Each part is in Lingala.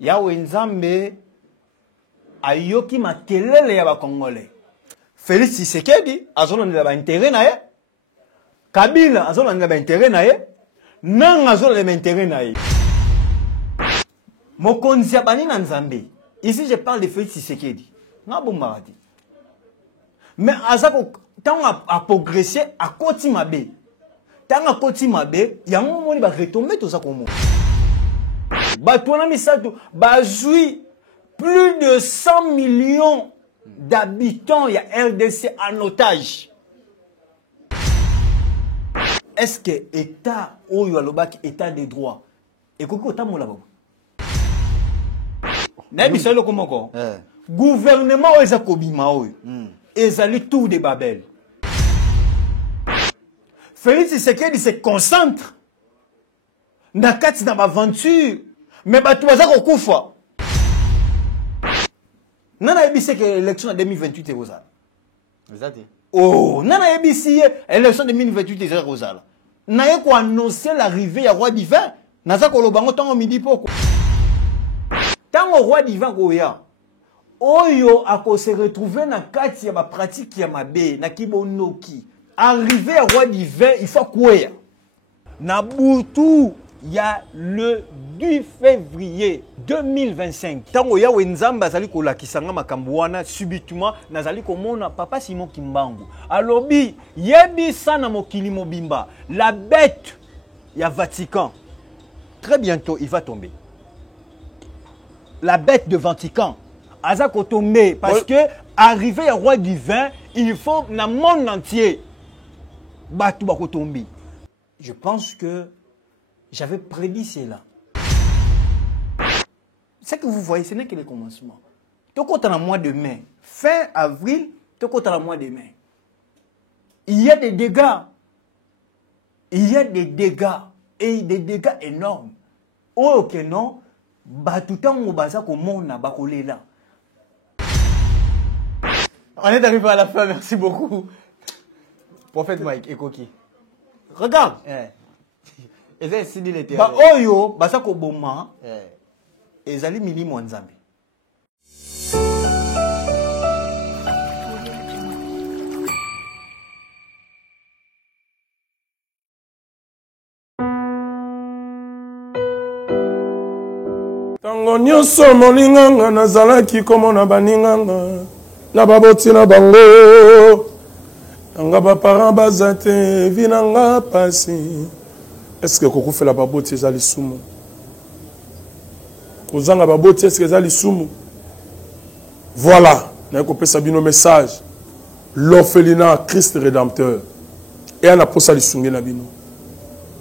Yawe Nzambe ayoki makelele ya ba Congolais. Félix Tshisekedi azolanda ba intérêt na ye. Kabila azolanda ba intérêt na ye. Nanga azolanda ba intérêt na ye. Mokonzi ya bani na Nzambe. Ici je parle de Félix Tshisekedi. Ngabo maradi. Mais azako tant a progressé à koti mabe. Tant a koti mabe, ya moni ba retomber tout ça comme Batouana Misato, bazui plus de 100 millions d'habitants, il y a RDC en otage. Est-ce que l'État, ou l'État des droits, et comment tu as là-bas? N'abissez-le comment quoi? Gouvernement, ils ont commis ils ont tout de Babel. Félix Tshisekedi se concentre. Nakati na aventure. Mais tu vas à Koufa. Nana ebisi que l'élection en 2028 est rosale. Oh, nana ebisi l'élection de 2028 est rosale. Naye ko annoncer l'arrivée ya roi divin. Naza ko lobango tango midi poko. Tango roi divin ko ya. Oyo ako se retrouver na kati ya ba pratique ya mabe na kibonoki. Arrivé à roi divin, il faut quoi? Na butu ya le 2 février 2025. Tango ya wenzamba azali kolakisanga makambo wana subitement nazali komona papa Simon Kimbangu. Alobi yebi sana mokili mobimba. La bête ya Vatican. Très bientôt il va tomber. La bête de Vatican. Azako tomber parce que arrivé à roi divin, il faut na monde entier batu bako tomber. Je pense que j'avais prédit cela. Ce que vous voyez, ce n'est que le commencement. Tout compte dans le mois de mai, fin avril, tout compte dans le mois de mai. Il y a des dégâts. Il y a des dégâts. Et des dégâts énormes. Oh, ok, non. Tout le temps, on va dire que là. On est arrivé à la fin, merci beaucoup. Prophète Mike, Ekoki. Regarde. Eza sidi le ba oyo basako boma ezali milimo nzambe. Tango nyonso molinganga nazalaki komona baninganga na baboti na bango nanga ba parents bazate vinanga pasi. Est-ce que Koko fait la baboti ezali sumu? Kozanga baboti est-ce que ezali sumu? Voilà, na ko pesa bino message. L'orphelinat Christ rédempteur. Et ana posa lisungi na bino.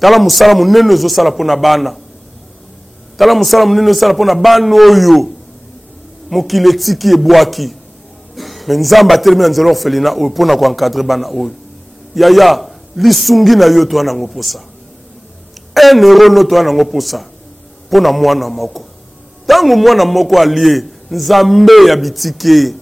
Tala musala munene zo sala pona bana. Tala musala munene sala pona bana oyo. Mokile tiki ebwaki. Mais nzamba termine nzelo orphelinat oyo pona ko encadrer bana oyo. Yaya lisungi na yo to ana ngoposa. Un euro noto anango posa pona mwana moko tango mwana moko allié nzambe ya bitike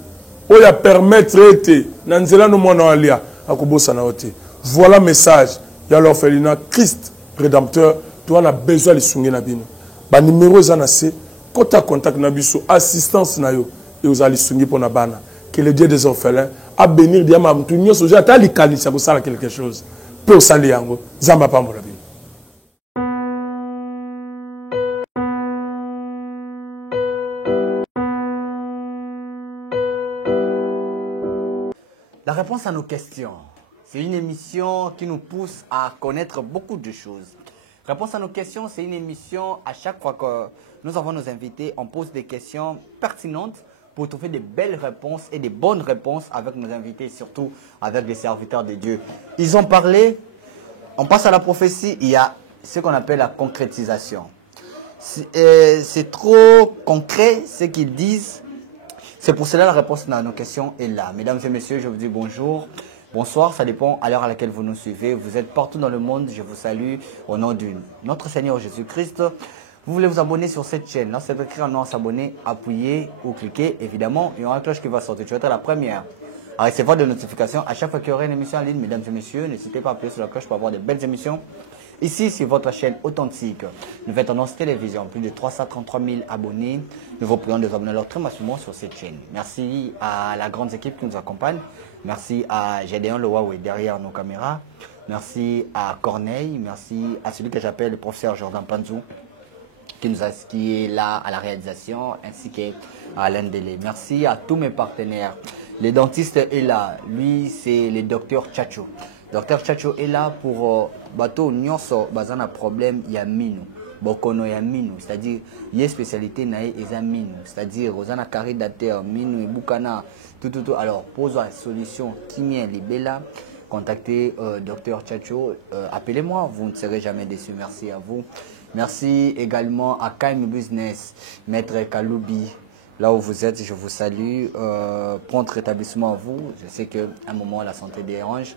oya permettre ete na nzela no mwana alia akobosa na ote. Voilà message ya l'orphelinat Christ rédempteur to ana besoin lisungi na bino ba numéro za na se kota contact na biso assistance na yo et aux lisungi pona bana que le Dieu des orphelins a bénir diama mtu nyoso ja tali kanisa ko sala quelque chose peut sali yango zamba pambola bino. La réponse à nos questions, c'est une émission qui nous pousse à connaître beaucoup de choses. Réponse à nos questions, c'est une émission, à chaque fois que nous avons nos invités, on pose des questions pertinentes pour trouver des belles réponses et des bonnes réponses avec nos invités, surtout avec les serviteurs de Dieu. Ils ont parlé, on passe à la prophétie, il y a ce qu'on appelle la concrétisation. C'est trop concret ce qu'ils disent. C'est pour cela la réponse à nos questions est là. Mesdames et messieurs, je vous dis bonjour, bonsoir, ça dépend à l'heure à laquelle vous nous suivez. Vous êtes partout dans le monde, je vous salue au nom de notre Seigneur Jésus-Christ. Vous voulez vous abonner sur cette chaîne, là c'est écrit en nom s'abonner, appuyez ou cliquez. Évidemment, il y aura une cloche qui va sortir. Tu vas être la première à recevoir des notifications à chaque fois qu'il y aura une émission en ligne. Mesdames et messieurs, n'hésitez pas à appuyer sur la cloche pour avoir de belles émissions Ici, c'est votre chaîne authentique. Nouvelle Tendance Télévision, plus de 333 000 abonnés. Nous vous prions de vous abonner très massivement sur cette chaîne. Merci à la grande équipe qui nous accompagne. Merci à Gédéon Loaoué derrière nos caméras. Merci à Corneille. Merci à celui que j'appelle le professeur Jordan Panzou, qui est là à la réalisation, ainsi qu'à Alain Délé. Merci à tous mes partenaires. Le dentiste est là. Lui, c'est le docteur Tchacho. Docteur Tchacho est là pour bateau nyonso bazana problème ya minu. Bokono ya minu, c'est-à-dire il y a spécialité nae eza minu, c'est-à-dire rozana carré d'ater minu et bukana tout. Alors pose la solution qui vient libella. Contactez docteur Tchacho, appelez-moi, vous ne serez jamais déçus. Merci à vous. Merci également à Kaim Business, Maître Kaloubi. Là où vous êtes, je vous salue. Prompt rétablissement à vous. Je sais qu'à un moment, la santé dérange.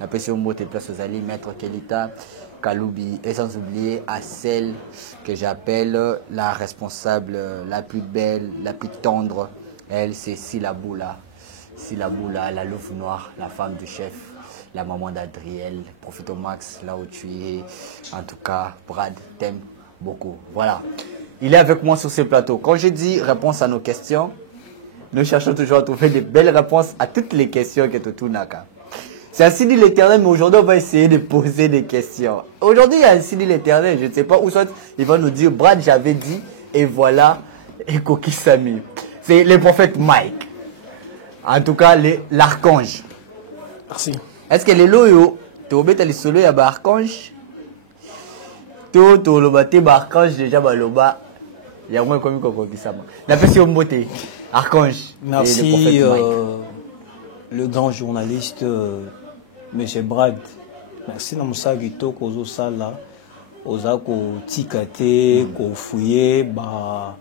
La pression mot et place aux alliés, Maître Kelita, Kaloubi. Et sans oublier à celle que j'appelle la responsable, la plus belle, la plus tendre. Elle, c'est Silaboula. Silaboula, la louve noire, la femme du chef, la maman d'Adriel. Profite au max là où tu es. En tout cas, Brad t'aime beaucoup. Voilà. Il est avec moi sur ce plateau. Quand je dis réponse à nos questions, nous cherchons toujours à trouver des belles réponses à toutes les questions que tu naka. C'est un signe de l'éternel, mais aujourd'hui, on va essayer de poser des questions. Aujourd'hui, il y a un signe de l'éternel. Je ne sais pas où soit il va nous dire, Brad, j'avais dit, et voilà, et Koki Sami. C'est le prophète Mike. En tout cas, l'archange. Merci. Est-ce que les loyaux, tu as les solos, il y a l'archange? Tout le bâti, l'archange, déjà, baloba. Il y a moins comme Koki Sami. La personne beauté. Archange. Merci, le grand journaliste, Monsieur Brad. Merci na musagito kozo sala oza ko tikate ko fouiller ba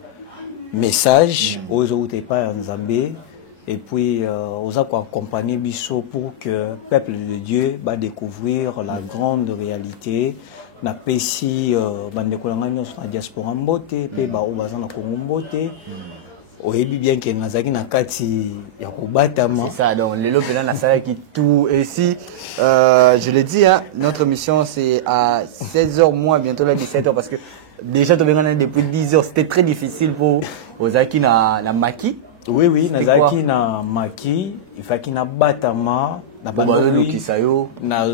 message ozo utepa nzambe et puis oza ko accompagner biso pour que peuple de Dieu va découvrir la grande réalité na pesi bandeko na ngani na diaspora mbote pe ba obaza na Congo mbote. Oyebi bien que nazaki na kati ya kobatama. C'est ça, donc lelo pena na sala qui tout et si je le dis hein, notre mission c'est à 16h moins bientôt là 17h parce que déjà tu viens depuis 10h, c'était très difficile pour Ozaki na maki. Oui, nazaki na maki, il fallait qu'il na batama na bazolo kisayo na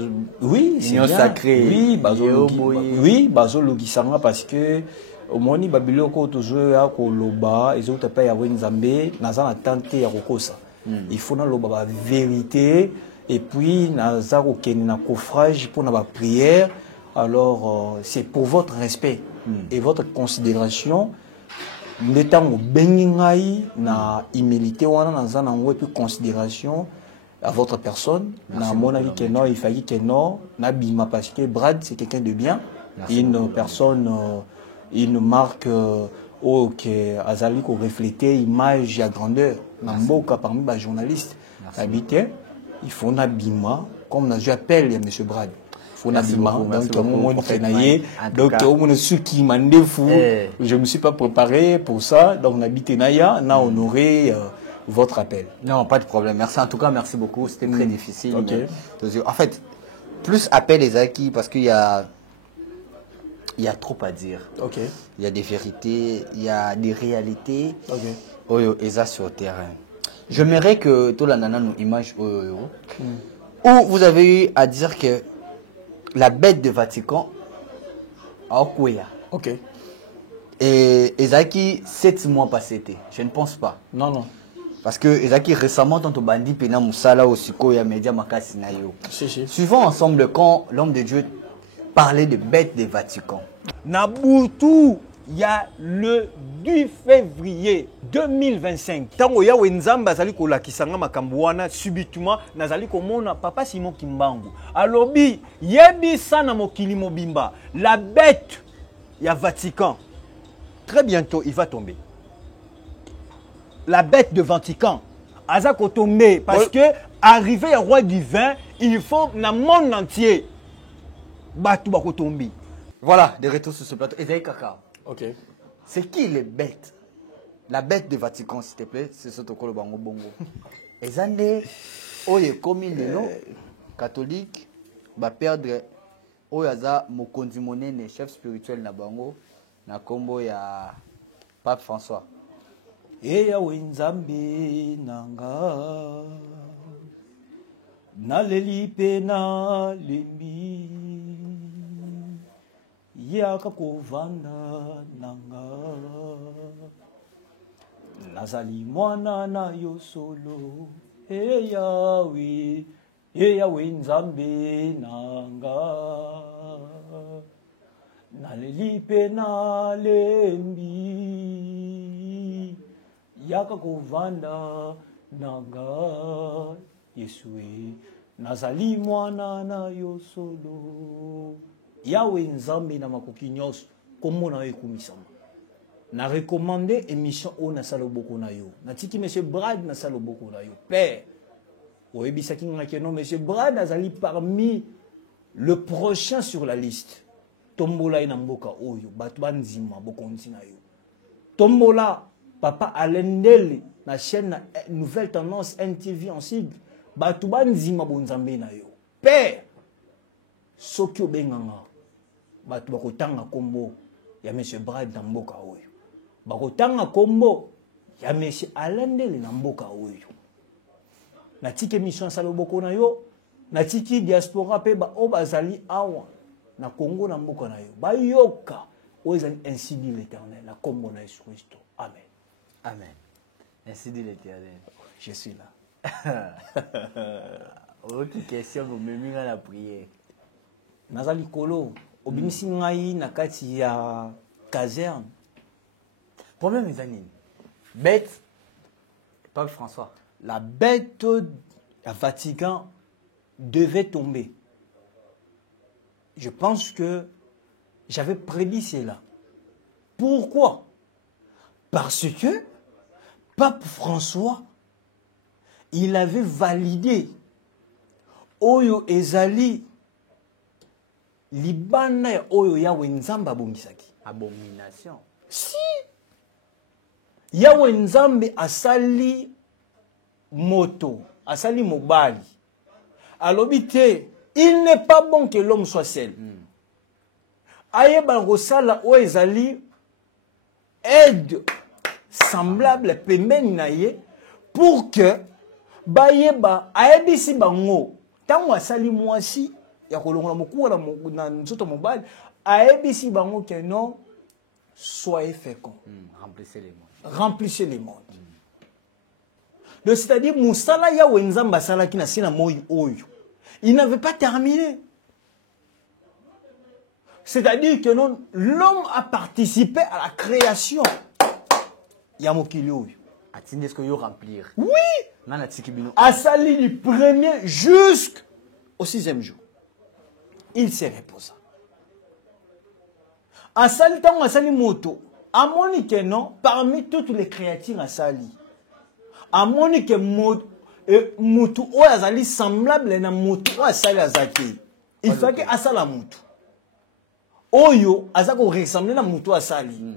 oui, c'est bien sacré. Oui, bazolo kisanga parce que au moni babiloko toujours ya koloba ezota pa ya wenzambe naza na tante ya kokosa. Il faut na loba ba vérité et puis naza ko keni na coffrage pour na ba prière. Alors c'est pour votre respect et votre considération. Ndetango bengi ngai na humilité wana naza na ngwe puis considération à votre personne. Na mona ki keno il fallait que non na bima parce que Brad c'est quelqu'un de bien. Une personne une marque ok azali ko refléter image à grandeur na mboka parmi les journalistes habité il faut na bima comme na j'appelle monsieur Brad faut na bima donc on ceux qui mandé fou je me suis pas préparé pour ça donc n'habité naya na honoré votre appel. Non, pas de problème. Merci en tout cas, merci beaucoup, c'était très difficile. En fait, plus appel les acquis parce qu'il y a trop à dire. Il y a des vérités, il y a des réalités. Et ça sur le terrain. J'aimerais que tout la nana nous image où vous avez eu à dire que la bête de Vatican a Okwea. Et Ezaki 7 mois passés. Je ne pense pas. Non. Parce que Ezaki récemment tant au bandit pena musala osiko ya media makasi na yo. Suivons ensemble quand l'homme de Dieu parler de bêtes des Vatican. Nabutu, il y a le 10 février 2025. Tango ya wenzamba zali ko la kisanga makambuana subitement nazali ko mona papa Simon Kimbangu. Alobi yebi sana mokili mobimba. La bête ya Vatican. Très bientôt il va tomber. La bête de Vatican. Azako tomber parce que arrivé au roi du vin, il faut na monde entier. Voilà, de retour sur ce plateau. Ezaï Kaka. C'est qui les bêtes? La bête de Vatican, s'il te plaît, c'est ce tokolo bango bongo. Ezande, oye, comme les catholiques, va perdre Oyaza Mokonzi Monene, chef spirituel na bango, na kombo ya Pape François. Eya wenzambe nanga naleli pe na lembi yaka kovanda nanga nazali mwana na yo solo eya wenzambe nanga naleli pe na lembi yaka kovanda nanga Yesue nazali mwana na yo solo yawe nzambe na makoki nyonso kombo na yo ekumisama na recommandé émission o na saloboko na yo natiki monsieur Brad na saloboko na yo père oyebisaki ngaki non monsieur Brad azali parmi le prochain sur la liste tombola ina mboka oyo bato banzima bokonzi na yo tombola papa Alendele na chaîne na Nouvelle Tendance NTV en cible bato banzima bonzambe na yo père soki obenganga bato bakotanga kombo ya monsieur Brad na mboka oyo bakotanga kombo ya monsieur Alendele na mboka oyo natiki mission saloboko na yo natiki diaspora pe ba o bazali awa na Congo na mboka na yo bayoka ozali ainsi dit l'Éternel na kombo na Yesu Kristo amen. Amen. Ainsi dit l'Éternel. Je suis là. Autre question, vous m'aimez dans la prière. Nazali kolo, obimisi ngai na kati ya caserne. Problème est anine. Bête, Pape François. La bête à Vatican devait tomber. Je pense que j'avais prédit cela. Pourquoi? Parce que Pape François, il avait validé Oyo Ezali Libana ya Oyo Yahweh Nzambe abongisaki. Abomination. Si Yahweh Nzambe asali moto, asali mobali. Alobite, il n'est pas bon que l'homme soit seul. Ayeba Rosala Oyo Ezali aide semblable pembeni na ye pour que bayeba ayebisi bango tango asali mwasi ya kolongola mokuwa na nzoto mobali ayebisi bango que non soyez féconds, remplissez les mondes. Remplissez les mondes. Donc c'est-à-dire musala ya wenzamba sala ki na sina moyo oyo il n'avait pas terminé. C'est-à-dire que non, l'homme a participé à la création. Yamokili oyo. Atinde ce que yo remplir. Oui. Nana tikibino. Asali du premier jusqu'au 6e jour. Il s'est reposé. Asali tango asali moto. Amoni que non, parmi toutes les créatures asali. Amoni que moto o asali semblable na moto asali azaki. Il faut que asala moto. Oyo azako ressemble na moto asali.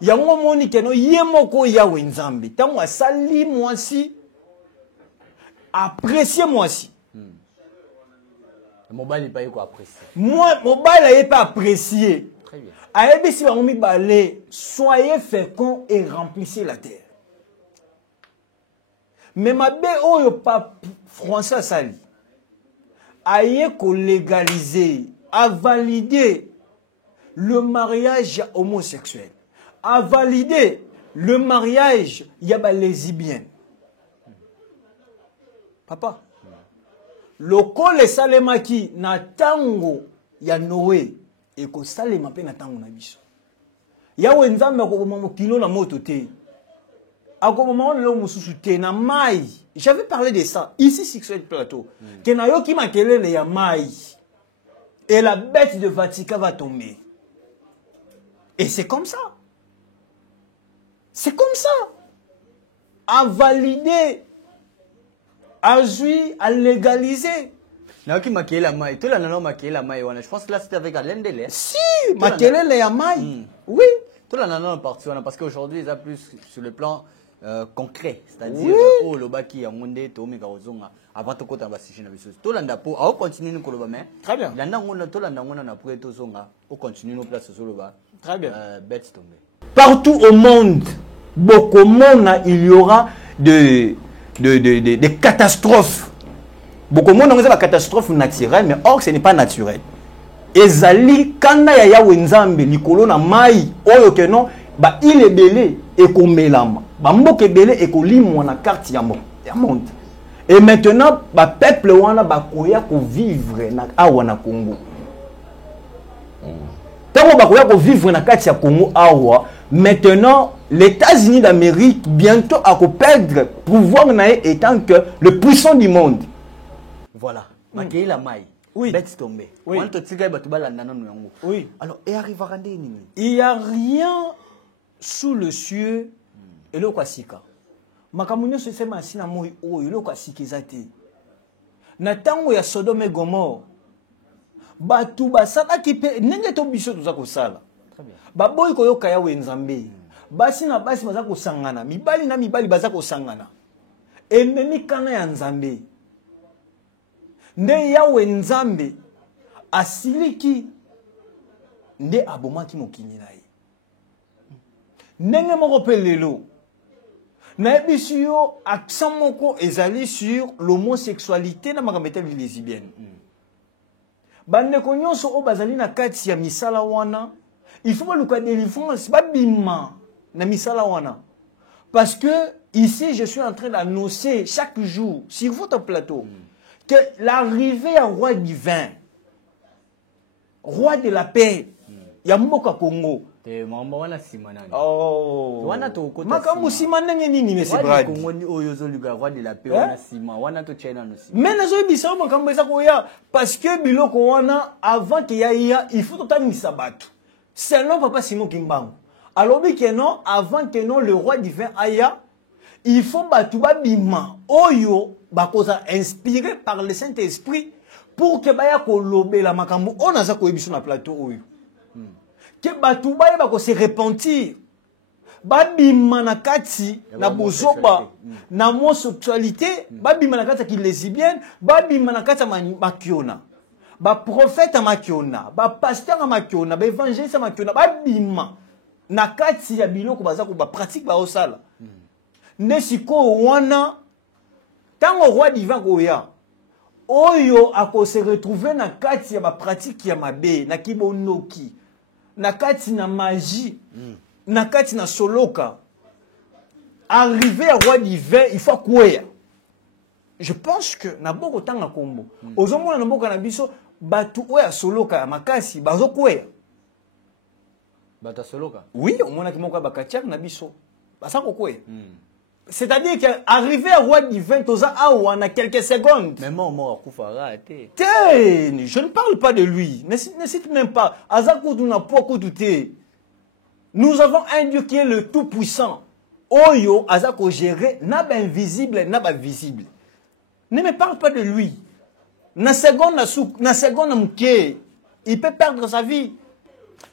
Yango moni keno yemoko Yahweh Nzambe tango asali mwasi apprécier mwasi. Mobile n'est pas eu quoi apprécier. Moi mobile n'est pas apprécié. Très bien. Ayebisi bango mibale soyez féconds et remplissez la terre. Mais mabe oyo Pape François asali aye ko légaliser a validé le mariage homosexuel, a validé le mariage yaba lesbienne. Papa, lokole salemaki na tango ya Noé et ko salema pe na tango na biso. Yahweh Nzambe akoboma mokilo na moto te. Akoboma le mususu te na mai. J'avais parlé de ça ici sur ce plateau. Que na yo ki makelele ya mai. Et la bête de Vatican va tomber. Et c'est comme ça. C'est comme ça. À valider, à jouir, à légaliser. Na qui maquille la maille. Tout la nana maquille la maille. Je pense que là c'était avec Alendele. Si, maquille la maille. Oui. Tout la nana en partie. Parce qu'aujourd'hui, ils ont plus sur le plan concret, c'est-à-dire oh le baki a mondé to meka ozonga avant to kota ba sujet na biso to landa po a continuer ni koloba mais très bien landa ngona to landa ngona na pour to zonga o continuer no place sur le bas très bien bête tombé partout au monde beaucoup monde il y aura des catastrophes beaucoup monde on a des catastrophes naturelles mais or ce n'est pas naturel ezali kana ya yawe nzambe likolo na mai oyo ke non ba il est belé et komelama ba mboka belé et kolimwa na carte ya monde et maintenant ba peuple wana ba koya ko vivre na awa na Congo tango ba koya ko vivre na carte ya Congo awa maintenant les États-Unis d'Amérique bientôt à ko perdre pouvoir na étant que le puissant du monde voilà makei la mai oui. Bête tombée. Oui. Oui. Alors, et arrivera il n'y a rien sous le cieux et le kwasika. Makamunyo se sema asina moi o le kwasika ezate. Na tango ya Sodome et Gomorrhe. Batu basala ki pe nenge to biso to za ko sala. Très bien. Ba boy ko yoka yawe nzambe. Basi na basi baza ko sangana. Mibali na mibali baza ko sangana. Ememi kana ya nzambe. Nde yawe nzambe asiliki nde abomaki mokili na ye ndenge moko pe lelo nayebi yo accent moko ezali sur l'homosexualité na makambo etali lesbienne bandeko nyonso oyo bazali na kati ya misala wana il faut baluka délivrance babima na misala wana parce que ici je suis en train d'annoncer chaque jour sur votre plateau que l'arrivée à roi divin, roi de la paix, ya mboka Congo. Oh. Makamu simana nini mais c'est vrai. Congo ni oyozo luga roi de la paix wana sima wana to China no sima. Mais nazo bisa makambo eza koya parce que biloko wana avant que ya il faut tout misa batu. Selon papa Simon Kimbangu. Alors bi que non avant que non le roi divin aya il faut batu babima oyo bakoza inspiré par le Saint-Esprit pour que baya ko lobela makambo on aza ko ebiso na plateau oyo que batu baya bako se repentir babima na kati na bozoba na homosexualité babima na kati ki lesbienne babima na kati makiona ba prophète makiona ba pasteur makiona ba évangéliste makiona babima na kati ya biloko baza ko ba pratique ba osala nesiko wana tango roi divin koya oyo ako se retrouver na kati ya ba pratique ya mabe na kibonoki na kati na magie na kati na soloka arrivé à roi divin il faut quoi je pense que na boko tanga kombo ozomona na boka na biso batu oya soloka ya makasi bazo quoi bata soloka oui omona ki moko ba katiak na biso basa ko quoi c'est-à-dire qu'arriver à roi divin, toza awa na quelques secondes. Mais moi, je ne parle pas de lui. Ne cite même pas. Nous avons un Dieu qui est le tout-puissant. Oyo, azako gérer, n'a pas invisible, n'a pas visible. Ne me parle pas de lui. Na seconde, il peut perdre sa vie.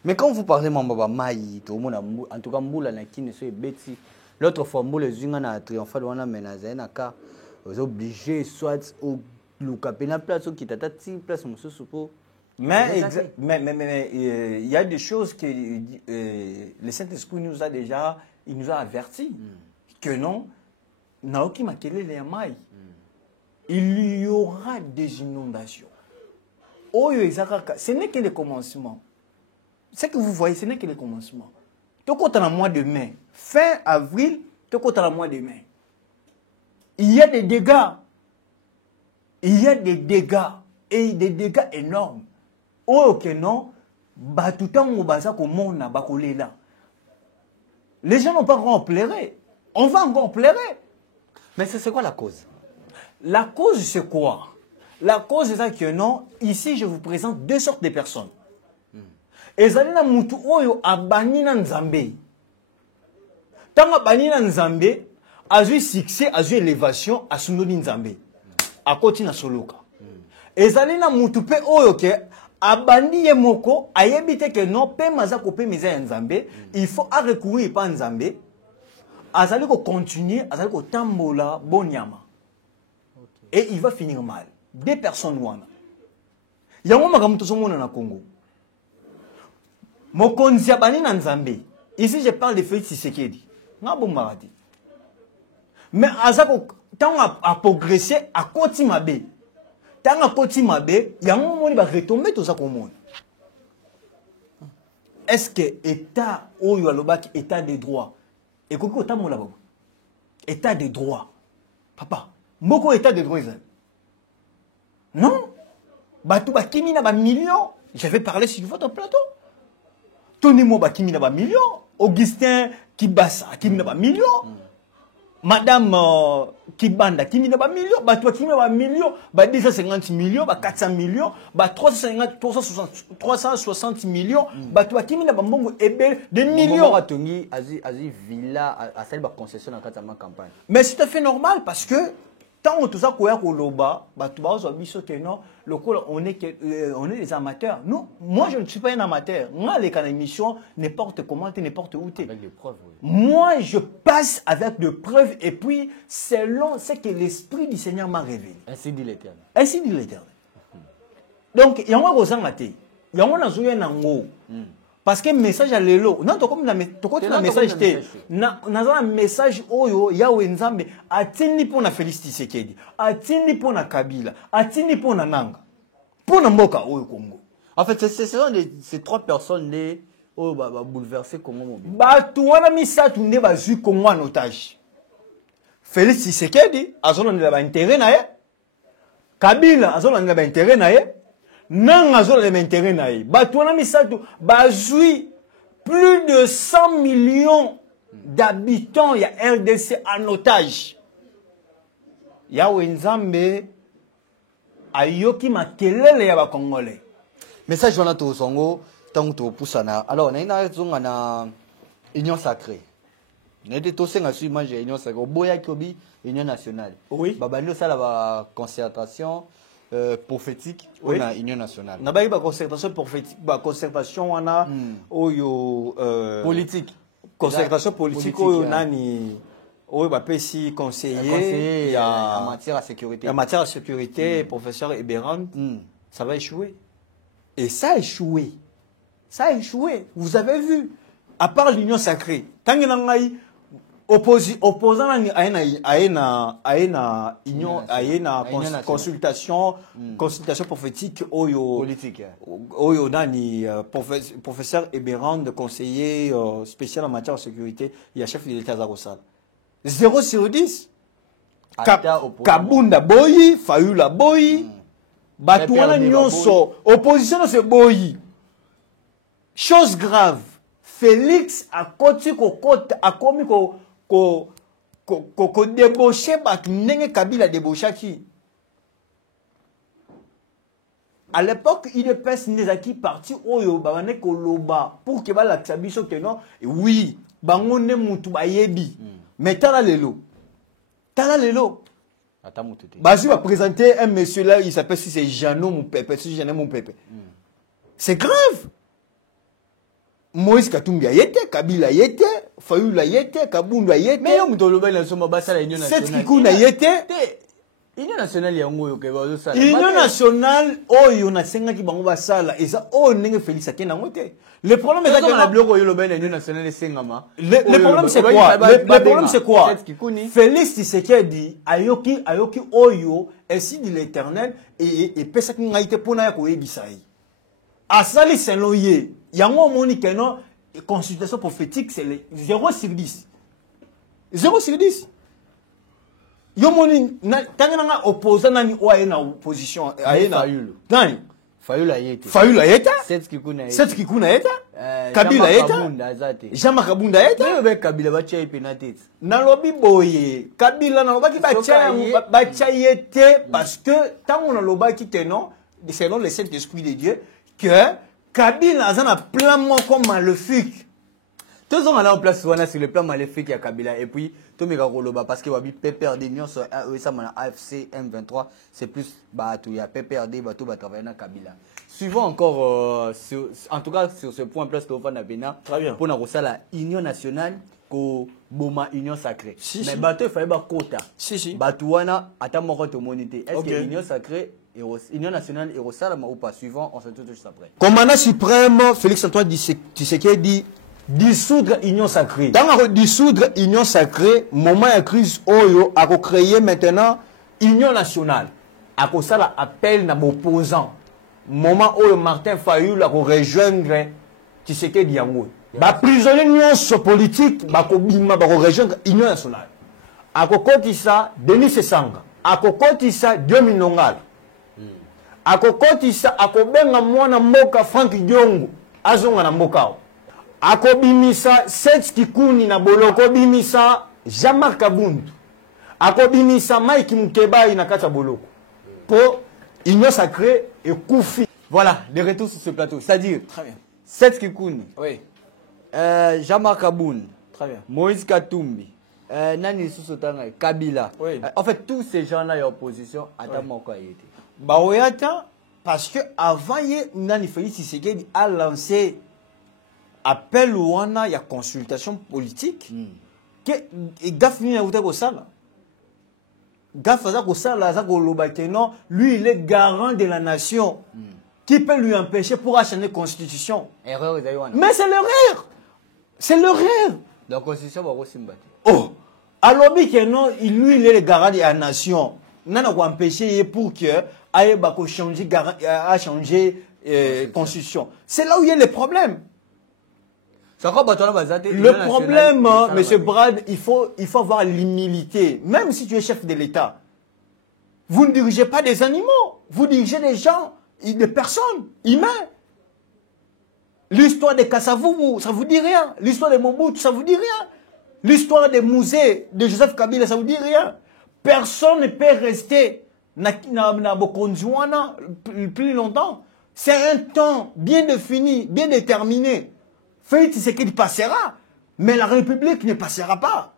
Mais quand vous parlez, Mambaba Maï, en tout cas, Moula, Nakine, c'est Betty. L'autre fois, les gens ont triomphé, on a menacé un cas. Vous obligés, soit au Lucapena place, qui t'a dit place, monsieur Soupo. Mais il y a des choses que le Saint-Esprit nous a déjà, il nous a averti que non, Naoki Makele les Amaï, il y aura des inondations. Ce n'est que le commencement. Ce que vous voyez, ce n'est que le commencement. Tout le mois de mai, fin avril, tout le mois de mai. Il y a des dégâts. Il y a des dégâts. Et des dégâts énormes. Oh, ok, non. Tout le temps, les gens n'ont pas encore pleuré. On va encore pleurer. Mais c'est quoi la cause? La cause, c'est quoi? La cause, c'est que non. Ici, je vous présente deux sortes de personnes. Ezalina mutu oyo abani na nzambe. Tanga abani na nzambe, azu succès, azu élévation, asundoni nzambe. Akoti na soloka. Ezalina mutu pe oyo ke abandi ye moko, ayebite ke non pe maza ko pe meza ya nzambe, il faut a recourir pa nzambe. azali continuer, azali tambola bonyama. Et il va finir mal. Des personnes wana. Yango makambo tozomona na Congo. Mokonzi ya bani na Nzambe. Ici je parle de Félix Tshisekedi. Nga bon maradi. Mais azako tant a progressé à koti mabe. Tant a koti mabe, yango moni ba retomber to za komona. Est-ce que état oyo alobaki état de droit et koko tamola babo. État de droit. Papa, mboko état de droit ezali. Non. Batou bakimi na ba millions. Je vais parler sur votre plateau. Tony Moba kimi na ba millions. Augustin Kibasa kimi na ba millions. Madame Kibanda kimi na ba millions. Batou kimi na ba millions. Ba 250 millions, ba 400 millions, ba 360 millions. Batou kimi na ba mbongo ebel de millions. Atongi azi villa a celle ba concession dans la campagne. Mais c'est tout à fait normal parce que tant que tout ça koya koloba, batou ba zo biso que non, on est des amateurs. Non, moi je ne suis pas un amateur. Moi les canaux émission n'importe comment, n'importe où tu es. Avec des preuves. Oui. Moi je passe avec des preuves et puis selon ce que l'esprit du Seigneur m'a révélé. Ainsi dit l'Éternel. Ainsi dit l'Éternel. Donc il y a un gros amateur. Il y a un joué nango. Parce que message à l'élo, non, tu comme un message, un message oyo ya wenzambe atini pour na Félix Tshisekedi, atini pour na Kabila, atini pour na Nanga, pour na mboka oyo Congo. En fait, ce sont ces trois personnes les oh bah bouleverser Congo mobile. Batu wana misatu nde bazu Congo en otage. Félix Tshisekedi azolanda ba intérêt na ye, Kabila azolanda ba intérêt na ye. Nanga zo le intérêt naï. Batouana misatu bazui plus de 100 millions d'habitants ya RDC en otage. Ya wenzambe ayoki makelele ya ba Congolais. Message wana to songo tango to pusana. Alors na ina zonga na union sacrée. N'était to senga su image union sacrée. Boya kobi union nationale. Oui. Babando ça la concertation prophétique oui. On a union nationale. Na ba concertation prophétique, ba concertation wana oyo politique. Concertation politique oyo nani oyo ba pesi conseiller en matière de sécurité. En matière de sécurité, professeur Eberand, ça va échouer. Et ça a échoué. Ça a échoué. Vous avez vu, à part l'union sacrée, tant que nangai opposant à une consultation prophétique oyo politique oyo nani professeur Eberand, conseiller spécial en matière de sécurité, il y a chef de l'État Zarosal 0 sur 10 Kabunda boyi Fayula boyi Batouana nyonso opposition c'est boyi. Chose grave, Félix a koti a commis ko débauché batu ndenge Kabila débauchaki. À l'époque, il est pèse nezaki parti oyo babane koloba pour que bala tsabiso que non oui bangonne mutu bayebi mais tala lelo Bazi va présenter un monsieur là, il s'appelle si c'est Jeannot Moupepe, c'est grave. Moïse Katumbi a été, Kabila a été, Fayulu a été, Kabundu a été. Mais on doit le sommet bas à l'Union nationale. C'est qui a été. L'Union nationale il y a un mot que va ça. L'Union nationale, oh y on a 5 qui vont ça là et ça oh n'est Félix Akena ngote. Le problème est que la bloc yo ben l'Union nationale c'est ngama. Le problème c'est quoi? Le problème c'est quoi? Félix Tshisekedi ayoki oyo ainsi dit l'Éternel et pesa ki ngaite pona ya ko yebisai. Asali seloye. Yango moni que non consultation prophétique c'est 0 sur 10. 0 sur 10. Yo moni tanga opposant nani oayena opposition ayena. Nani? Fayulu a été. Fayulu a été. C'est qui kuna été. Kabila a été. Jean Kabunda a été. Mais Kabila ba tchai penate. Na lobi boye. Kabila na lobaki ba tchai été parce que tant on a lobaki que non selon le Saint-Esprit de Dieu que Kabila a un plan comme maléfique. Tous on a en place sur le plan maléfique à Kabila et puis tout mes gars parce que wabi PPRD union sur ça AFC M23 c'est plus bah tout il y a PPRD bah tout va travailler dans Kabila. Suivons encore en tout cas sur ce point place au Fana Bena. Très bien. Pour la union nationale ko boma union sacrée. Si, mais si. bateau il fallait ba quota. Si. Batouana ata moko to monité. Est-ce Ok. que union sacrée et union nationale et Rosalama ou pas suivant on se tout juste après. Commandant suprême Félix Antoine Tshisekedi dissoudre union sacrée. Dans la dissoudre union sacrée, moment de crise oyo a créé maintenant union nationale. A ça la appel na opposant. Moment oyo Martin Fayulu a rejoindre Tshisekedi yango. Ba prisonnier nyonso politique ba ko bima ba rejoindre union nationale. A kokotisa Denis Sesanga, a kokotisa Diomi Nongala. A kokotisa akobenga mwana mboka Frank Diongo azonga na mboka. Akobimisa Seth Kikuni na boloko bimisa Jean-Marc Kabundu. Akobimisa Mike Mukebai na kata boloko. Pour union sacrée et Koufi. Voilà, de retour sur ce plateau. C'est-à-dire, Très bien. Seth Kikuni, Oui, Jean-Marc Aboun, très bien. Moïse Katumbi, Nani Sousotanga, Kabila. Oui. En fait, tous ces gens-là en opposition à ta moko a été. Bah oui, attends, parce que avant Nani Félix Tshisekedi a lancé appel ou il y a consultation politique. Que gaffe ni na uta ko sala. Gaffe za ko sala za ko loba que non, lui il est garant de la nation. Qui peut lui empêcher pour changer la constitution? Erreur de Yohan. Mais c'est l'erreur. C'est l'erreur. La constitution va aussi me battre. Oh, alors que non, lui il est le garant de la nation. Non, on va empêcher pour que aille ba ko changer à changer constitution. C'est là où il y a le problème. Le problème, monsieur Brad, il faut avoir l'humilité. Même si tu es chef de l'État, vous ne dirigez pas des animaux, vous dirigez des gens, des personnes, humains. L'histoire de Kasavubu, ça vous dit rien. L'histoire de Mobutu, ça vous dit rien. L'histoire des musées de Joseph Kabila, ça vous dit rien. Personne ne peut rester plus longtemps. C'est un temps bien défini, bien déterminé. Félix Tshisekedi passera, mais la République ne passera pas.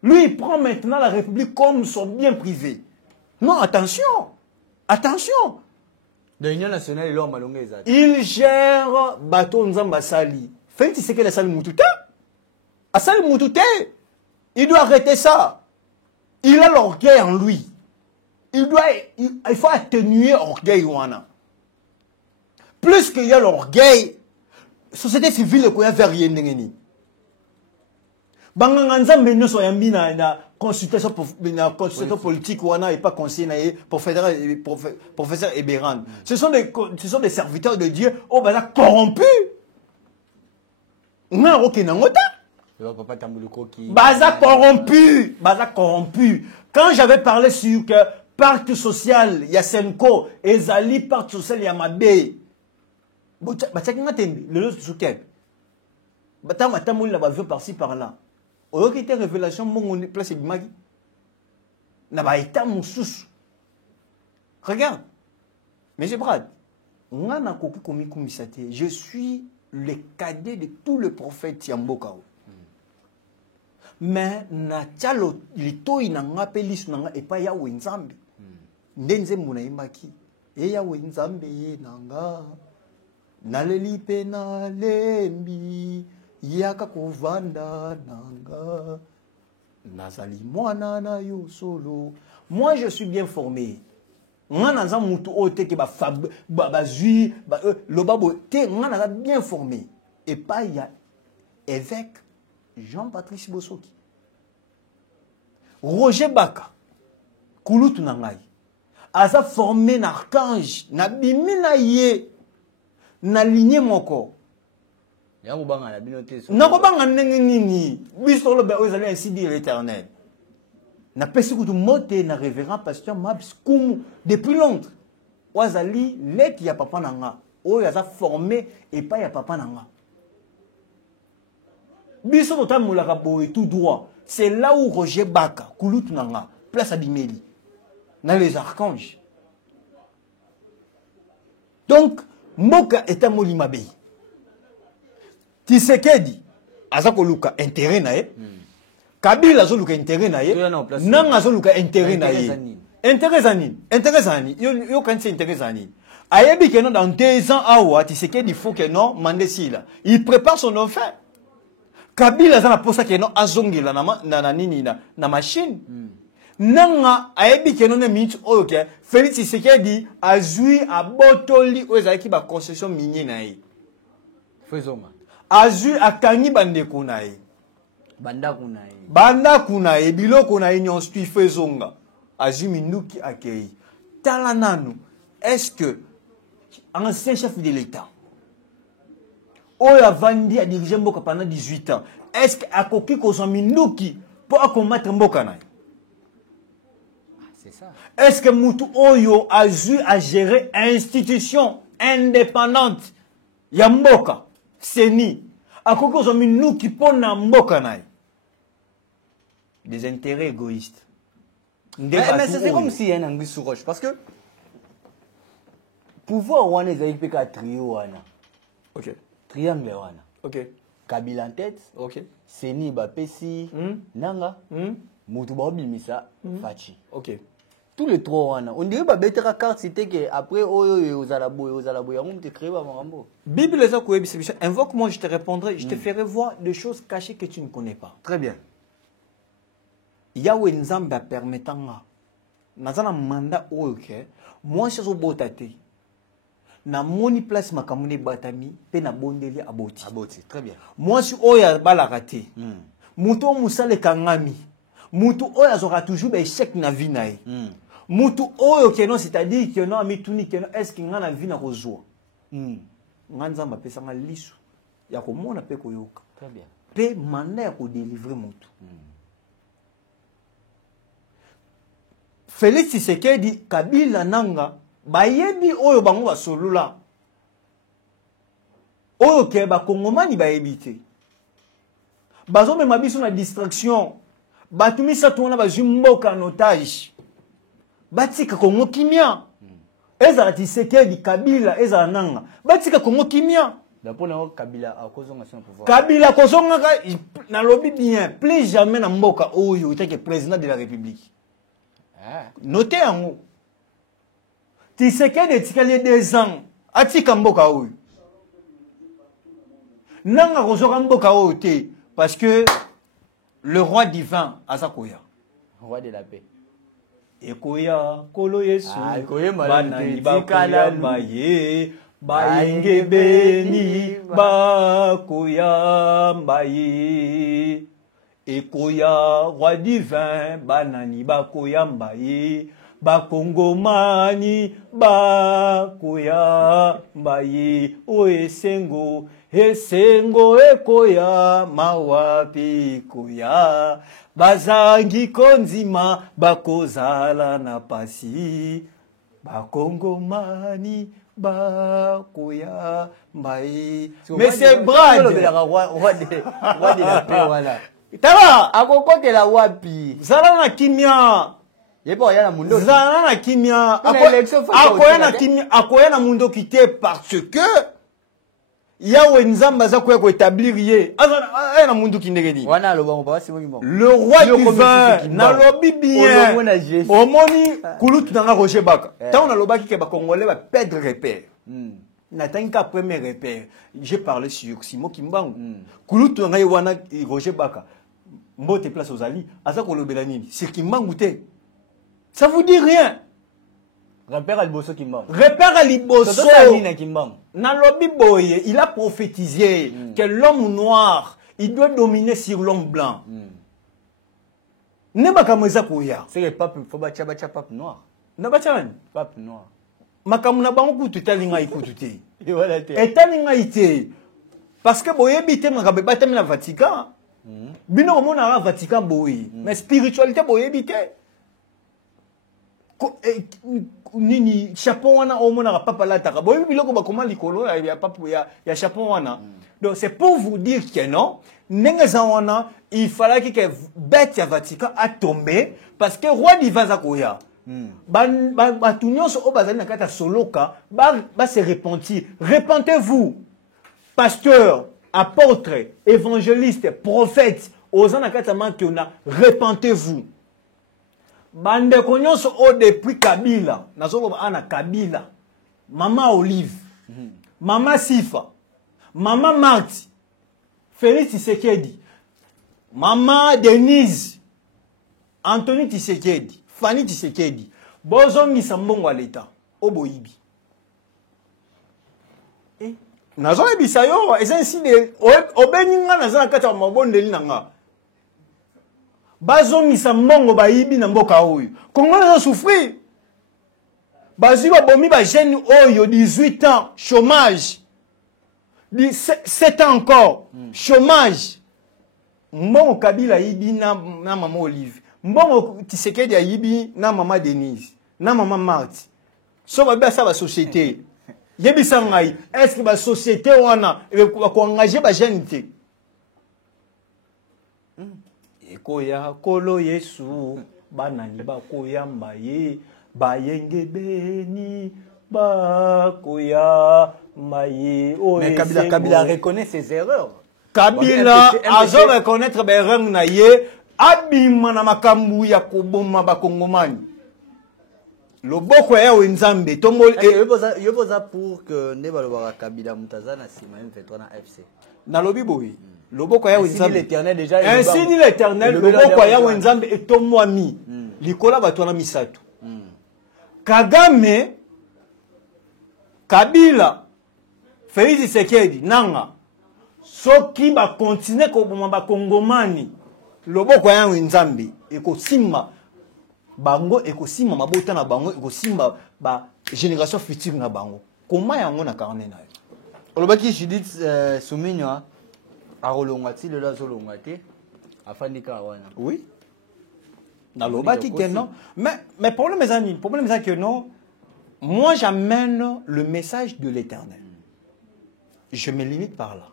Lui, il prend maintenant la République comme son bien privé. Non, attention. Attention. L'Union nationale est là, Il gère bateau Nzamba Sali. Félix Tshisekedi a sali Moutouté. A sali Moutouté. Il doit arrêter ça. Il a l'orgueil en lui. Il faut atténuer l'orgueil. Plus qu'il y a l'orgueil, société civile ko ya faire rien ndengeni. Banganga nzambe nyoso yambi na consultation politique wana et pas conseiller na professeur Eberand. Ce sont des serviteurs de Dieu au baza corrompus. Na okena ngota. Baza corrompu. Quand j'avais parlé sur que parti social Yasenko ezali parti social Yamabe. Batchaki tembe le souken. Batama tamoli la bavio par-ci par-là. Au qui était révélation mon place de Magi. Na ba état moussous. Regarde. Monsieur Brad, ngana koki komi kumisate. Je suis le cadet de tous les prophètes Yambokao. Mais na tchalo lito inanga pelis nanga et pas ya wenzambe. Ndenze muna imbaki. E ya wenzambe nanga. Naleli pe nalembi yaka kovanda nanga nazali mwana na yo solo. Moi je suis bien formé. Moi naza mutu ote ke ba zui lo babo te moi naza bien formé et pas il y a évêque Jean-Patrice Bosoki. Roger Baka kulutu nangai aza formé na archange na bimina ye na lignée moko. Nakobanga ndenge nini biso lo ba ozali ainsi dit l'Éternel. Na pesi kutu mote na révérend pasteur Mabs Kumu depuis Londres. Wazali leki ya papa nanga oyo aza formé et pas ya papa nanga. Biso to tamulaka boye tout droit. C'est là où Roger Baka kulutu nanga place à Bimeli. Na les archanges. Donc Mboka est un molimabe. Tshisekedi azako luka intérêt na ye. Kabila zo luka intérêt na ye. Nanga zo luka intérêt na ye. Intérêt zani. Yo kanti intérêt zani. Ayebi que non dans 2 ans awa Tshisekedi faut que non mande sila. Il prépare son offre. Kabila za na posa keno azongela na machine. Nanga ayebi keno ne minute oyo ke Félix Tshisekedi azui abotoli ozaki ba concession minier na ye. Fezonga. Azui akangi bandeko na ye. Banda kuna ye biloko na ye nyonso Fezonga. Azui minduki akei. Tala nanu, est-ce que ancien chef de l'État Oya Vandi a dirigé Mboka pendant 18 ans. Est-ce qu'Akoki Kozon Minduki pour combattre Mboka na? C'est ça. Est-ce que Moutou Oyo a eu à gérer institution indépendante? Ya Mboka, Seni. Akoki Kozon Minduki pour na Mboka na? Des intérêts égoïstes. Mais c'est comme si il y a un angle sur roche. Parce que pouvoir wana ezali pe ka trio wana. OK. Triangle wana. OK. Kabila en tête. OK. Seni Bapesi. Nanga. Moutou Bimisa. Fachi. OK. Tous les trois wana. On dirait babetera carte c'était que après oyo ozalaboy yango te créer ba marambo. Bible les a koyebi c'est invoque moi je te répondrai, je te ferai voir des choses cachées que tu ne connais pas. Très bien. Yahweh Nzamba permettant nazana mandat oyoke moi je suis botate na moni place makamune batami pe na bondeli aboti Très bien. moi je suis oya balakate muto musale kangami mutu oya zora toujours ba échec na vie nae mutu oyo keno c'est-à-dire que non amituni keno est-ce que ngana vie na kozwa nganzamba pesa nga lisu ya komona pe koyoka. Très bien. Pe mandat ya ko délivrer mutu. Félix Tshisekedi Kabila nanga bayebi oyo bango basolula oyo ke ba kongomani bayebi te bazo mema biso na distraction batumisa tona bazwi mboka en otage batika Kongo kimia ezala Tshisekedi Kabila ezala nanga batika Kongo kimia D'abord Kabila a kozonga son pouvoir. Kabila kozonga na lobby bien plus jamais na mboka oyo itake président de la République. Notez en haut. Tshisekedi etikali 2 ans. Atika mboka oyo. Nanga kozoka mboka oyo te parce que le roi divin azakoya. Roi de la paix. Ekoya kolo Yesu. Bana ibakala maye. Bainge beni bakoya mbaye. Ekoya roi divin banani bakoya mbaye. Bakongomani bakoya mbaye. O esengo ekoya mawapi koya. Bazangi konzima bakozala na pasi. Bakongomani bakoya mbaye. Mais c'est Brad. Roi de la paix, voilà. Tala akokote la wapi zala na kimia yebo ya na mundo zala na kimia akoya na mundo kité parce que Yahweh Nzamba za ko établir ye azana na mundo kindegedi wana lobango ba simo mimo le roi divin na lobi bien omoni kulutu nanga Roger Baka tant na lobaki ke ba congolais ba perdre repère Natanka premier repère j'ai parlé sur Simo Kimbangu kulutu nanga wana Roger Baka mbote place aux ali asa ko lobela nini c'est Kimbangu te ça vous dit rien. Repère à Liboso Kimbangu. Repère à Liboso. Kimbangu. Dans lobby boy, il a prophétisé que l'homme noir, il doit dominer sur l'homme blanc. Ne pas comme ça koya. C'est le pape, faut battre pape noir. Na batcha pape noir. Makamuna bango kutu talinga ikutu te. Et voilà te. Et talinga ite. Parce que boye bité makabe batem na Vatican. Bino mona na Vatican boy. Mais spiritualité boye bité. Nini chapeau wana omona papa la taka boy biloko ba comment likolo ya papa ya chapeau wana. Donc c'est pour vous dire que non nenga wana il fallait que bête ya Vatican a tombé parce que roi divin zakoya ba tunyonso o bazali na kata soloka ba se repentir. Repentez-vous pasteur, apôtre, évangéliste, prophète aux na kata mankiona repentez-vous. Bande konyonso o depuis Kabila nazoloba ana Kabila mama Olive mama Sifa mama Marti Félix Tshisekedi, Maman Denise, Anthony Tshisekedi, Fanny Tshisekedi, bozongi sambongo à l'État, oboyibi. Nazo ebisa yo, eza ainsi de obeninga naza kata mabondeli nanga. Bazongi sambongo bayibi na mboka oyo. Kongo na souffrir. Bazi ba bomi ba jeune oyo 18 ans chômage. 7 ans encore chômage. Mbongo Kabila yibi na maman Olive. Mbongo Tshisekedi yibi na maman Denise, na maman Marthe. So ba sa ba société. Yebisa ngai, est-ce que ba société wana ko engager ba jeune te? Ekoya kolo Yesu banani bakoyamba ye bayenge beni bakoya maye. Mais Kabila reconnaît ses erreurs. Kabila azo reconnaître ba erreurs na ye abima na makambu ya koboma bakongomani. Loboko ya wenzambe tomol yoboza pour que ne balobaka Kabila mutazana sima M23 na FC. Na lobi boyi. Loboko ya wenzambe l'Éternel déjà. Ainsi dit l'Éternel, loboko ya wenzambe etomwami. Likola batwana misatu. Kagame, Kabila, Félix Tshisekedi, nanga. Soki ba continue ko boma ba kongomani. Loboko ya wenzambe ekosimba bango ekosima mabota na bango ekosimba ba génération future na bango. Comment yango na carnet na yo? Olobaki Judith Suminyo arolongati le lazolongati afandika wana. Oui. Na lobaki que non. Mais problème est que non. Moi j'amène le message de l'Éternel. Je me limite par là.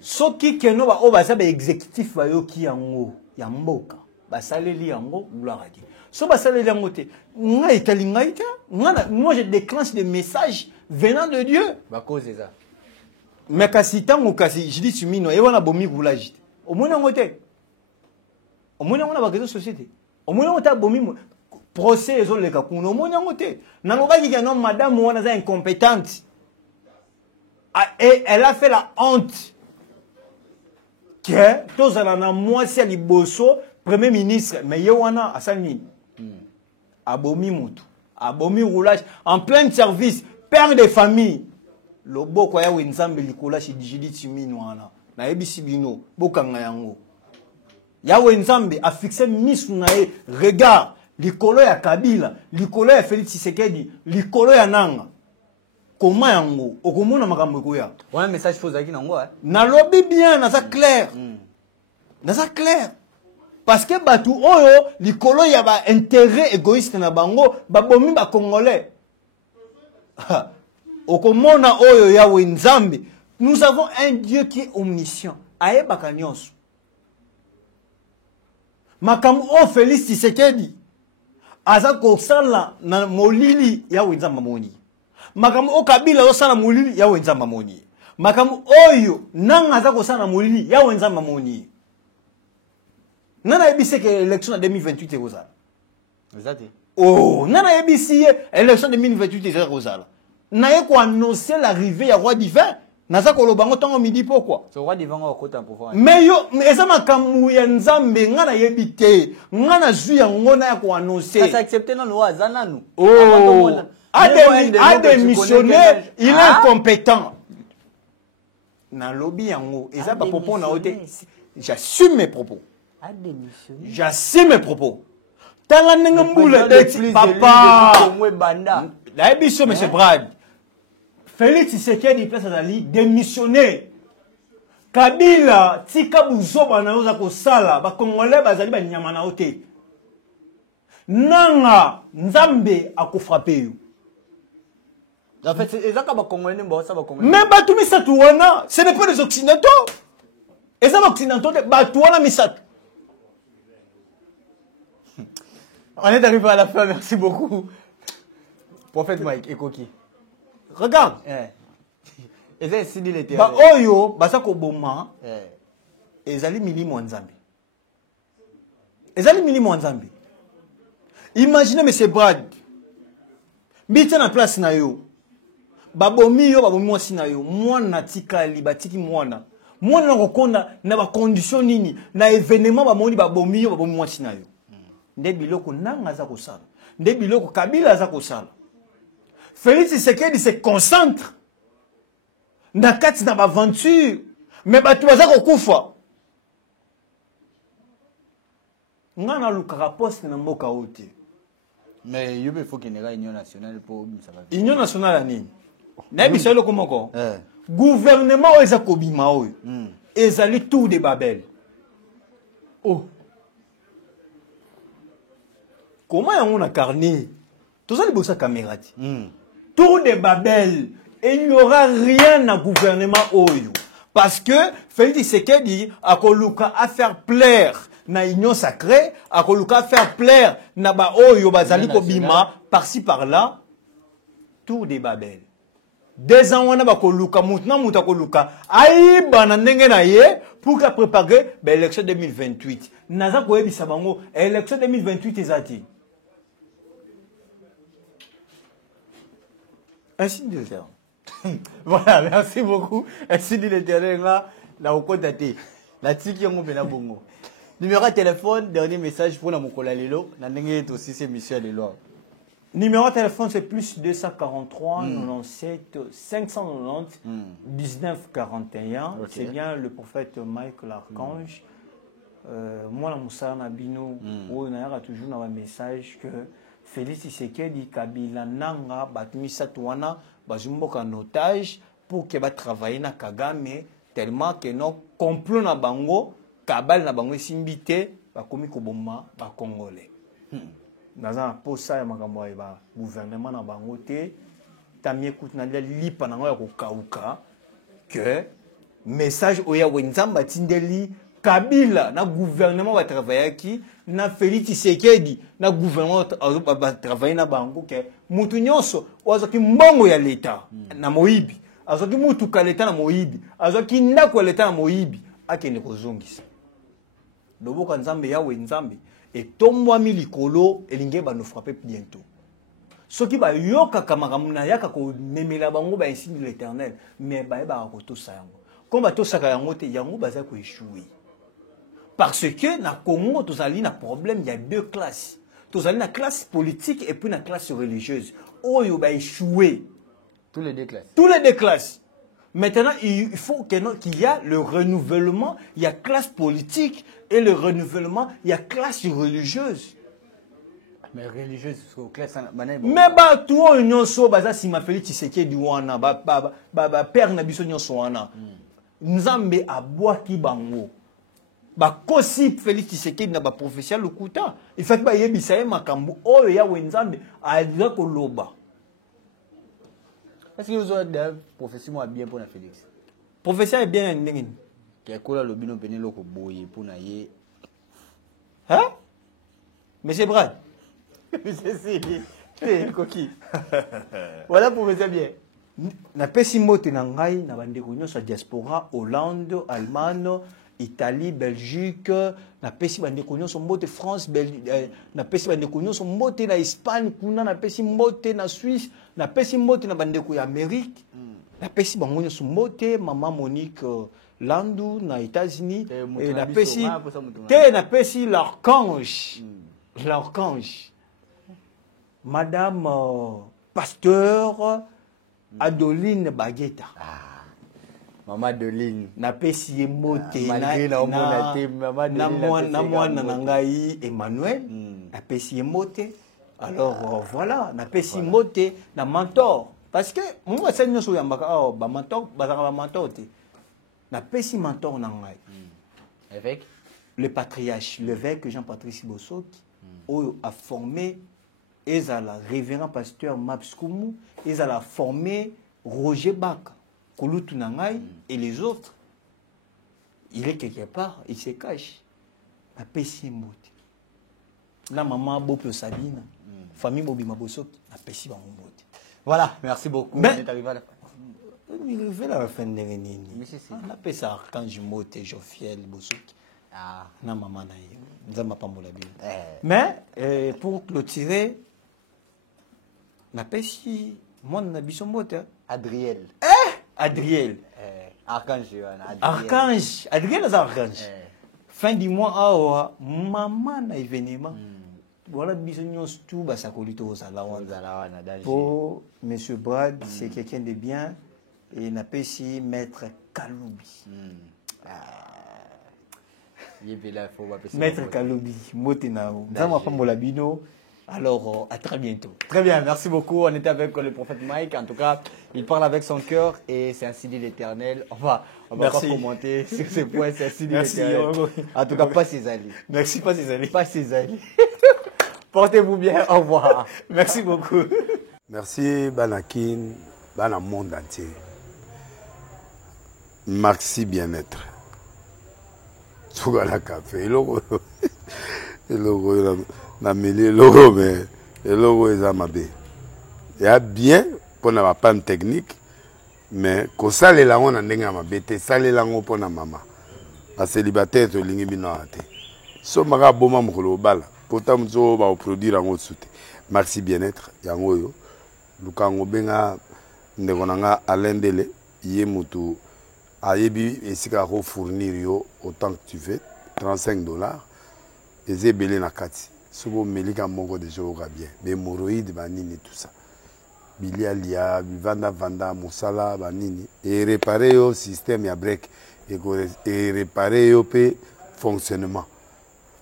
Soki que non ba oba sa ba exécutif ba yoki yango ya mboka. Ba saleli yango gloire à Dieu. So ba saleli yango te. Nga etalinga ita. Moi je déclenche des messages venant de Dieu. Ba cause ça. Mais kasi tango kasi je dis sumino e wana bomi goulage. Au moins yango te. Au moins yango na ba réseaux société. Au moins yango ta bomi procès ezo leka kuno au moins yango te. Na lobaki que non madame wana za incompétente. Et elle a fait la honte que tous en moi si ali bosso premier ministre mais yewana asani abomi mutu abomi roulage en plein service père de famille loboko ya wenzambe likola chez Judith Suminyo wana na ebisi bino bokanga yango ya wenzambe a fixé misu na e regard likolo ya Kabila likolo ya Félix Tshisekedi likolo ya nanga. Comment yango okomona makambo koya wana message faux aki nango na lobi bien na ça clair na ça clair parce que batu oyo likolo ya ba intérêt égoïste na bango ba bomi ba congolais okomona oyo ya wenzambe. Nous avons un Dieu qui est omniscient ayebaka nyonso makambo o Félix Tshisekedi aza kosala na molili ya wenzamba moni. Makambo o Kabila osala molili ya wenzamba moni. Makambo oyo nanga aza kosala molili ya wenzamba moni. Nana ebisi que élection en 2028 ezala. Exact. Oh, nana ebisi élection en 2028 ezala. Na ye ko annoncer l'arrivée ya roi divin. Naza ko lobango tango midi pourquoi? So roi divin ko kota pouvoir. Mais yo eza makambo ya nzambe ngana yebite. Ngana zui yango na ya ko annoncer. Ça accepter non loi zananu. Oh. A démissionné, il est incompétent. Na lobby yango, eza ba propos na ote. J'assume mes propos. A démissionné. J'assume mes propos. Tanga nenga mbula beti papa. La émission monsieur Brad. Félix Tshisekedi place azali démissionné. Kabila tika buzoba na yoza ko sala ba congolais bazali ba nyama na ote. Nanga nzambe akufrape yo. En fait, c'est ça va congolais ça va congolais. Mais batu misatu wana, ce n'est pas les occidentaux. Et ça va occidentaux batu wana misatu. On est arrivé à la fin, merci beaucoup. Prophète Mike Ekoki. Regarde. Et c'est ainsi dit l'été. Ba oyo basako boma. Ezali milimo nzambe. Ezali milimo nzambe. Imaginez monsieur Brad. Bita na place na yo. Babomi yo babomi mwasi na yo. Mwana tikali batiki mwana. Moi, na ba condition nini, na événement ba moni ba bomi mwasi na yo. Nde biloko nanga za kosala. Nde biloko Kabila za kosala. Félix Tshisekedi se concentre na kati na ba aventure, mais batu baza kokufa. Ngana lukaka poste na mboka ote. Mais il faut qu'il y ait une union nationale pour union nationale à nini? Na biselo komoko. Gouvernement eza kobima oyo. Ezali tour de Babel. Oh. Comment y a un carnet? Tout ça, c'est caméra. Tour de Babel. Et il n'y aura rien à gouvernement Oyo. Parce que Félix Tshisekedi a koluka à faire plaire na union sacrée, a koluka à faire plaire na ba Oyo bazali kobima par-ci par-là. Tour de Babel. 2 ans wana ba koluka mutna muta koluka aïba na ndenge na ye pour que préparer l'élection 2028. Naza ko yebisa bango élection 2028 ezati. Ainsi de l'Éternel. Voilà, merci beaucoup. Ainsi de l'Éternel, là, la recontacté. La tiki on bena bongo. Numéro de téléphone, dernier message pour la mokola lelo. Na ndenge aussi c'est monsieur lelo. Numéro de téléphone c'est plus 243 97 590 19 41. C'est bien le prophète Michael Archange. Moi la Moussa Nabino, on a toujours dans un message que Félix Tshisekedi Kabila nanga batmisa tuana bazumboka en otage pour que va travailler na Kagame tellement que non complot na bango kabal na bango simbité ba komi ko bomba ba congolais. Naza posa ya makambo ya ba gouvernement na bango te tamie kout na lipa na ya ko kauka que message oya wenzamba tindeli Kabila na gouvernement va travailler qui na Félix Tshisekedi na gouvernement va travailler na bango ke mutu nyonso wazoki mbongo ya leta na moyibi azoki mutu ka leta na moyibi azoki ndako leta na moyibi akende kozongisa loboka nzambe yawe nzambe etombwami likolo elinge ba no frapper bientôt soki ba yoka kamakamuna yaka ko memela bango ba insigne de l'Éternel mais ba ba ko to sayango comme ba to saka yango te yango baza ko échouer. Parce que dans le Congo, nous avons un problème, il y a 2 classes. Nous avons une classe politique et puis une classe religieuse. Oh, il va échouer. Tous les 2 classes. Tous les 2 classes. Maintenant, il faut qu'il y ait le renouvellement. Il y a classe politique et le renouvellement, il y a classe religieuse. Mais religieuse, c'est classe. Mais bah, tout le monde est si ma Félix Tshisekedi wana, père Nabiso nyonso wana. Nzambe abwaki bango. Ba kosi Félix Tshisekedi na ba professeur lokuta il fait ba yebisa ye makambo oyo ya wenzambe aza koloba. Est-ce que vous avez des professeurs bien pour Félix? Professeur est bien ndenge ni ke kola lobino penelo ko boye pour na ye. Hein? Monsieur Brad. Monsieur Sidi. C'est coquille. Voilà professeur bien. Na pesi mote na ngai na bandeko nyonso diaspora Hollande, Allemagne, Italie, Belgique, na pesi bandeko nyonso mbote France, na pesi bandeko nyonso mbote na Espagne, kuna na pesi mbote na Suisse, na pesi mbote na bandeko ya Amérique, na pesi bango nyonso mbote maman Monique Landu na États-Unis, et na pesi na pesi l'archange, l'archange, Madame Pasteur Adeline Baguetta. Maman Adeline. Na pesi mote na mwana na ngai Emmanuel. Na pesi mote. Alors voilà, na pesi mote na mentor. Parce que moi c'est nyonso yambaka ba mentor, ba mentor te. Na pesi mentor na ngai. Évêque. Le patriarche, l'évêque Jean-Patrice Bosoki, a formé ezala révérend pasteur Mapskumu, ezala formé Roger Baka. Kouloutou Nangai et les autres, il est quelque part, il se cache. La Pessi Mbote. La maman Bope Sabine, famille Bobi Mabosok, la Pessi Mbote. Voilà, merci beaucoup. Mais, on est arrivé à la fin. Il est la fin de l'année. La Pessi Archange Mbote, Jofiel Bosok. Ah, na maman naïe. Nous avons pas mon mais pour clôturer, la Pessi, moi, on a Mbote. Adriel. Adriel. Archange. Adrien est archange. Fin du mois, awa, maman na événement. Voilà, bisognos tout, bah, ça colite aux alawana. Pour Monsieur Brad, c'est quelqu'un de bien. Et il n'a pas ici Maître Kaloubi. Maître Kaloubi, Motenao. Alors, à très bientôt. Très bien, merci beaucoup. On était avec le prophète Mike. En tout cas, il parle avec son cœur et c'est ainsi dit l'Éternel. On va pas commenter sur ce point. C'est ainsi dit l'Éternel. En tout cas, pas ses alliés. Merci, pas ses alliés. Pas ses alliés. Portez-vous bien. Au revoir. Merci beaucoup. Merci, Banakin, Bana monde entier. Maxi bien-être. Sougala café. Logo na mêlé logo mais logo ezamabe. Il y a bien pour na panne technique mais ko sale la on ndenge mabe te sale la ngo pona mama. Ba célibataire to lingi bino ate. So maka boma mokolo bala. Pourtant mzo ba produire ngo sute. Maxi bien-être yango yo. Lukango benga ndeko nanga alendele ye mutu ayebi esika ko fournir yo autant que tu veux $35 et belé na kati sobo melika moko de jour bien mais hémorroïdes banini tout ça bilialia vanda musala banini et réparer yo système ya break et réparer yo pe fonctionnement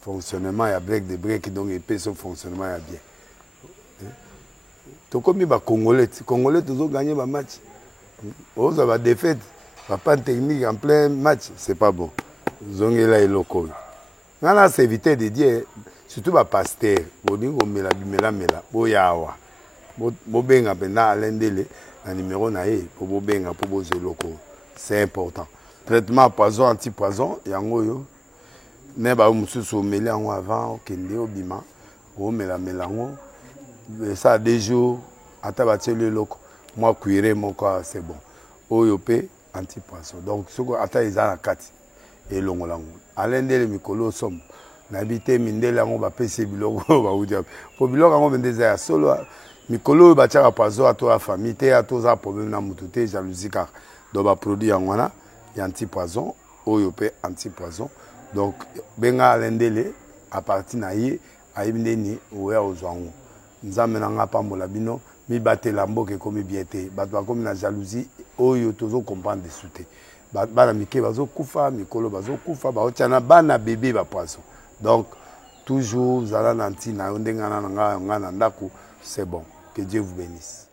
ya break de break donc et pe son fonctionnement ya bien to comme ba congolais toujours gagner ba match on va défaite pas technique en plein match, c'est pas bon. Zongela et loco. Nana c'est éviter de dire surtout ba pasteur, bodingo mela boyawa. Bo benga pena alendele na numéro na e pour bo benga pour bo loko. C'est important. Traitement poison anti-poison yango yo. Ne ba mususu mela ngo avant kende obima, o mela ngo. Ça des jours atabate le loko. Moi cuire mon corps c'est bon. Oyope anti-poisson. Donc, ce qu'on attend, ils ont la carte. Et l'on l'a. Alain de Mikolo somme. N'habité Mindela, on va payer Biloko. Pour Biloko, on va vendre solo. Mikolo, va tirer à poisson à toi, la famille, à tous les problèmes, à moutouté, jalousie, car. Donc, va produire en wana, il y a anti-poisson, oyopé anti-poisson. Donc, benga Alain Dele, à partir d'ahí, à Ibneni, ou à Ozouango. Nous amenons à Pambolabino. Mi bate lambo ke komi biete batwa komi na jalousie oyo tozo comprendre de souté bana mike bazo kufa mikolo bazo kufa ba otiana bana bébé ba poisson donc toujours zala nanti na ndenga na nga na ndako c'est bon que Dieu vous bénisse.